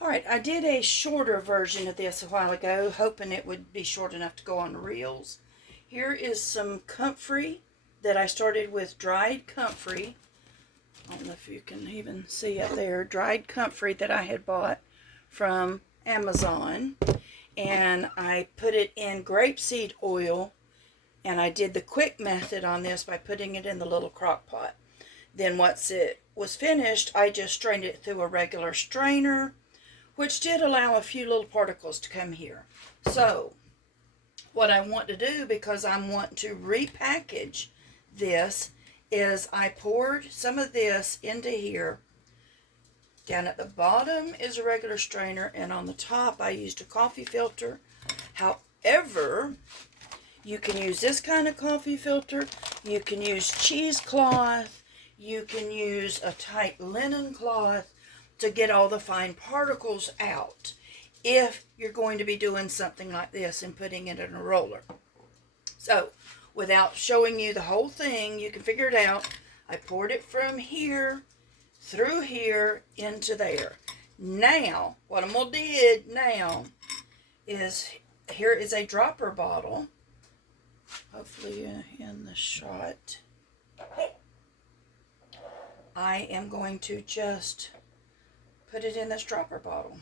Alright, I did a shorter version of this a while ago, hoping it would be short enough to go on reels. Here is some comfrey that I started with dried comfrey. I don't know if you can even see it there. Dried comfrey that I had bought from Amazon. And I put it in grapeseed oil. And I did the quick method on this by putting it in the little crock pot. Then once it was finished, I just strained it through a regular strainer, which did allow a few little particles to come here. So what I want to do, because I'm wanting to repackage this, is I poured some of this into here. Down at the bottom is a regular strainer, and on the top I used a coffee filter. However, you can use this kind of coffee filter. You can use cheesecloth. You can use a tight linen cloth to get all the fine particles out if you're going to be doing something like this and putting it in a roller. So, without showing you the whole thing, you can figure it out. I poured it from here, through here, into there. Now, what I'm going to do now is, here is a dropper bottle. Hopefully in the shot. I am going to just put it in this dropper bottle.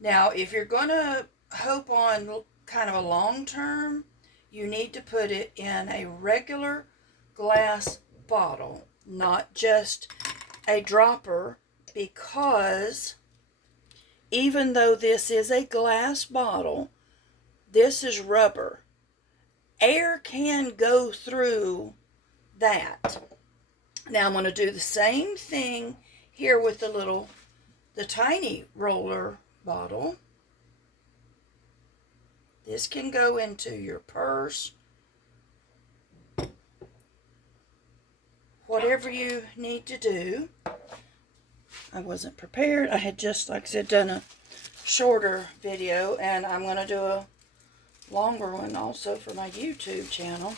Now, if you're going to hope on kind of a long term, you need to put it in a regular glass bottle, not just a dropper, because even though this is a glass bottle, this is rubber. Air can go through that. Now I'm going to do the same thing here with the tiny roller bottle. This can go into your purse. Whatever you need to do. I wasn't prepared. I had just, like I said, done a shorter video, and I'm going to do a longer one also for my YouTube channel.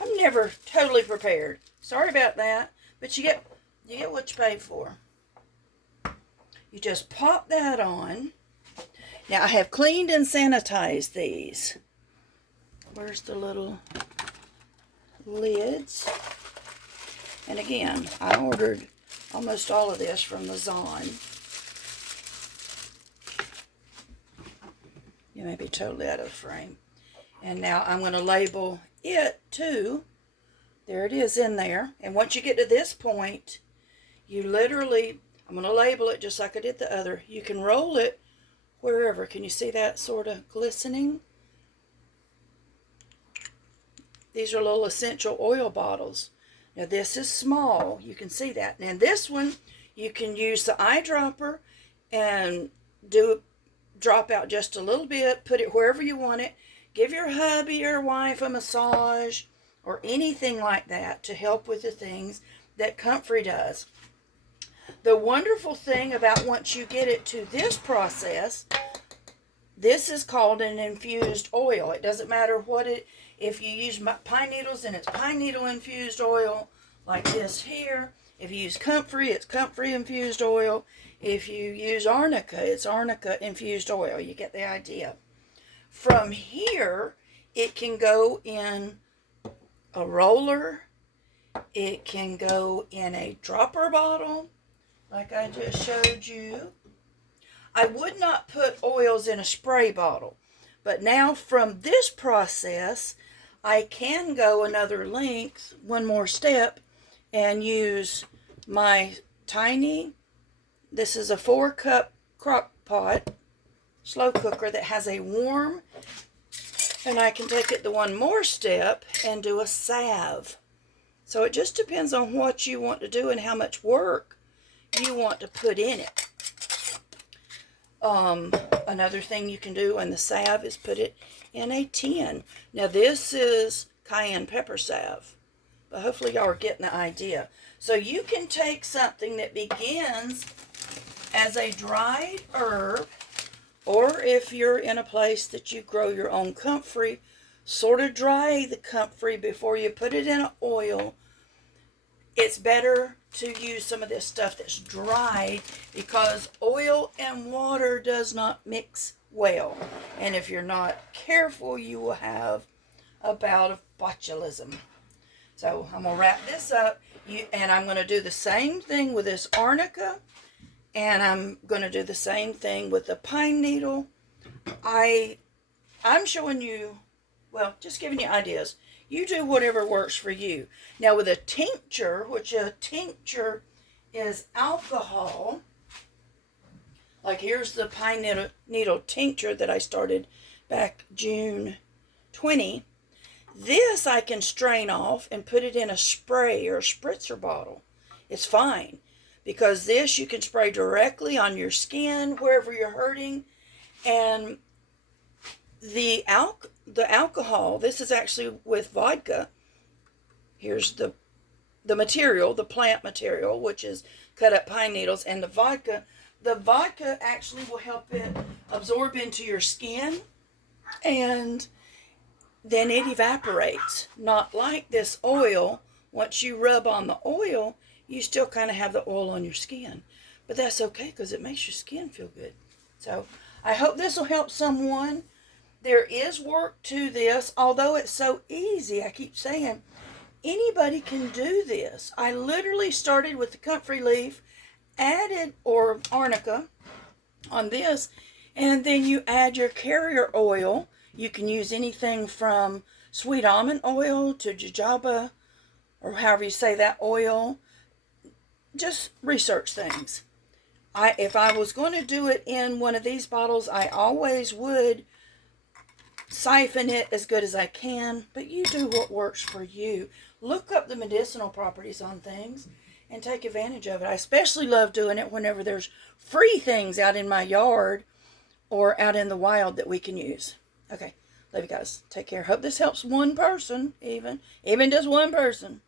I'm never totally prepared. Sorry about that, but you get what you pay for. You just pop that on. Now I have cleaned and sanitized these. Where's the little lids? And again, I ordered almost all of this from the Zon. You may be totally out of the frame. And now I'm going to label it too. There it is in there. And once you get to this point, you literally, I'm going to label it just like I did the other. You can roll it wherever. Can you see that sort of glistening? These are little essential oil bottles. Now this is small. You can see that. And this one, you can use the eyedropper and drop out just a little bit. Put it wherever you want it. Give your hubby or wife a massage or anything like that to help with the things that Comfrey does. The wonderful thing about once you get it to this process, this is called an infused oil. It doesn't matter what if you use pine needles, and it's pine needle infused oil like this here. If you use Comfrey, it's Comfrey infused oil. If you use arnica, it's arnica infused oil. You get the idea. From here, it can go in a roller. It can go in a dropper bottle, like I just showed you. I would not put oils in a spray bottle, but now from this process, I can go another length, one more step, and use my tiny, this is a 4-cup crock pot, slow cooker that has a warm, and I can take it the one more step and do a salve. So it just depends on what you want to do and how much work you want to put in it. Another thing you can do in the salve is put it in a tin. Now this is cayenne pepper salve, but hopefully y'all are getting the idea. So you can take something that begins as a dried herb, or if you're in a place that you grow your own comfrey, sort of dry the comfrey before you put it in oil. it's better to use some of this stuff that's dried because oil and water does not mix well. And if you're not careful, you will have a bout of botulism. So I'm going to wrap this up, and I'm going to do the same thing with this arnica, and I'm going to do the same thing with the pine needle. I'm showing you, well, just giving you ideas. You do whatever works for you. Now with a tincture, which a tincture is alcohol, like here's the pine needle tincture that I started back June 20. This I can strain off and put it in a spray or a spritzer bottle. It's fine because this you can spray directly on your skin wherever you're hurting. And the alcohol, this is actually with vodka. Here's the material, the plant material, which is cut up pine needles, and the vodka. The vodka actually will help it absorb into your skin, and then it evaporates. Not like this oil. Once you rub on the oil, you still kind of have the oil on your skin. But that's okay because it makes your skin feel good. So I hope this will help someone. There is work to this, although it's so easy. I keep saying anybody can do this. I literally started with the comfrey leaf, added, or arnica on this, and then you add your carrier oil. You can use anything from sweet almond oil to jojoba, or however you say that oil. Just research things. If I was going to do it in one of these bottles, I always would siphon it as good as I can, but you do what works for you. Look up the medicinal properties on things and take advantage of it. I especially love doing it whenever there's free things out in my yard or out in the wild that we can use. Okay, love you guys. Take care. Hope this helps one person, even just one person.